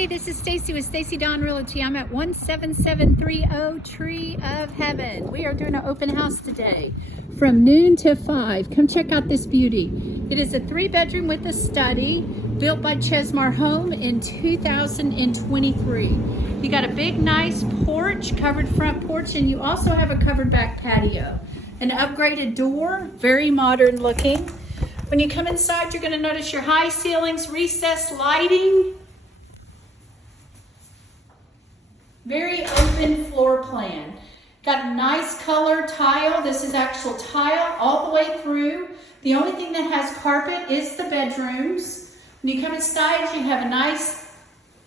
Hey, this is Stacey with Stacey Dawn Realty. I'm at 17730 Tree of Heaven. We are doing an open house today from noon to 5. Come check out this beauty. It is a 3-bedroom with a study built by Chesmar Home in 2023. You got a big, nice porch, covered front porch, and you also have a covered back patio. An upgraded door, very modern looking. When you come inside, you're going to notice your high ceilings, recessed lighting. Very open floor plan. Got a nice color tile. This is actual tile all the way through. The only thing that has carpet is the bedrooms. When you come inside, you have a nice,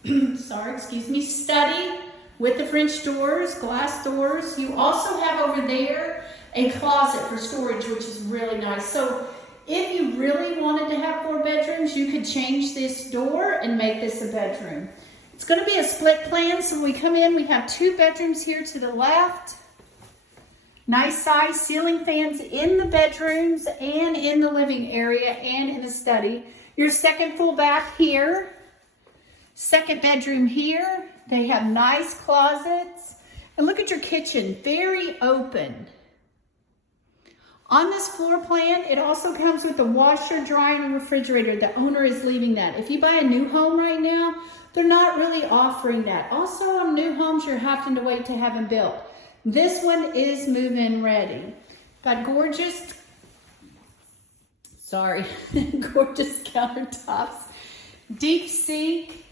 study with the French doors, glass doors. You also have over there a closet for storage, which is really nice. So if you really wanted to have 4 bedrooms, you could change this door and make this a bedroom. It's going to be a split plan, so when we come in, we have 2 bedrooms here to the left. Nice size ceiling fans in the bedrooms and in the living area and in the study. Your second full bath here. Second bedroom here. They have nice closets. And look at your kitchen, very open. On this floor plan, it also comes with a washer, dryer, and refrigerator. The owner is leaving that. If you buy a new home right now, they're not really offering that. Also, on new homes, you're having to wait to have them built. This one is move-in ready. Got gorgeous countertops, deep sink,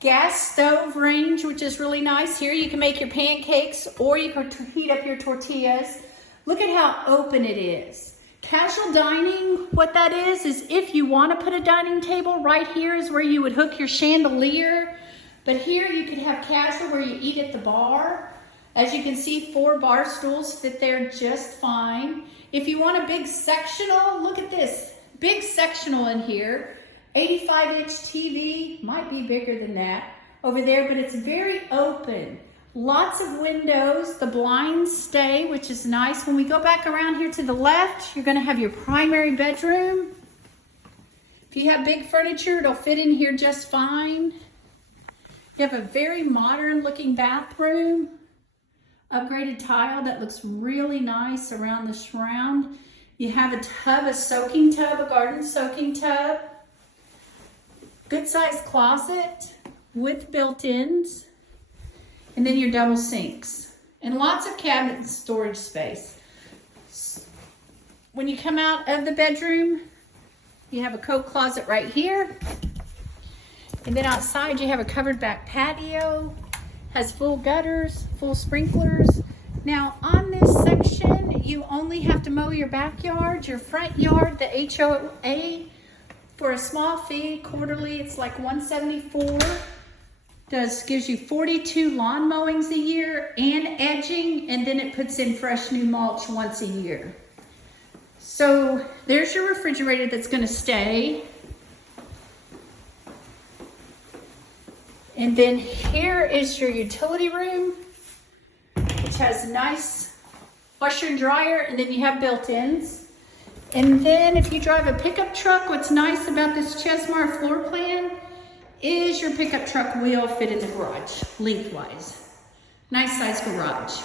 gas stove range, which is really nice. Here you can make your pancakes or you can heat up your tortillas. Look at how open it is. Casual dining, what that is if you want to put a dining table, right here is where you would hook your chandelier. But here you can have casual where you eat at the bar. As you can see, 4 bar stools fit there just fine. If you want a big sectional, look at this. Big sectional in here. 85-inch TV, might be bigger than that over there, but it's very open. Lots of windows, the blinds stay, which is nice. When we go back around here to the left, you're going to have your primary bedroom. If you have big furniture, it'll fit in here just fine. You have a very modern looking bathroom. Upgraded tile that looks really nice around the surround. You have a tub, a soaking tub, a garden soaking tub. Good sized closet with built-ins. And then your double sinks and lots of cabinet and storage space. When you come out of the bedroom, you have a coat closet right here. And then outside you have a covered back patio, has full gutters, full sprinklers. Now on this section, you only have to mow your backyard, your front yard, the HOA for a small fee quarterly. It's like $174. Gives you 42 lawn mowings a year and edging, and then it puts in fresh new mulch once a year. So there's your refrigerator that's going to stay. And then here is your utility room, which has nice washer and dryer, and then you have built-ins. And then if you drive a pickup truck, what's nice about this Chesmar floor plan is your pickup truck will fit in the garage lengthwise. Nice size garage.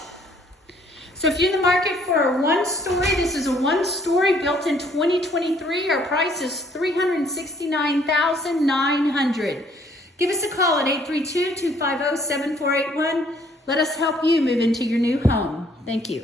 So if you're in the market for a 1-story, this is a 1-story built in 2023. Our price is $369,900. Give us a call at 832-250-7481. Let us help you move into your new home. Thank you.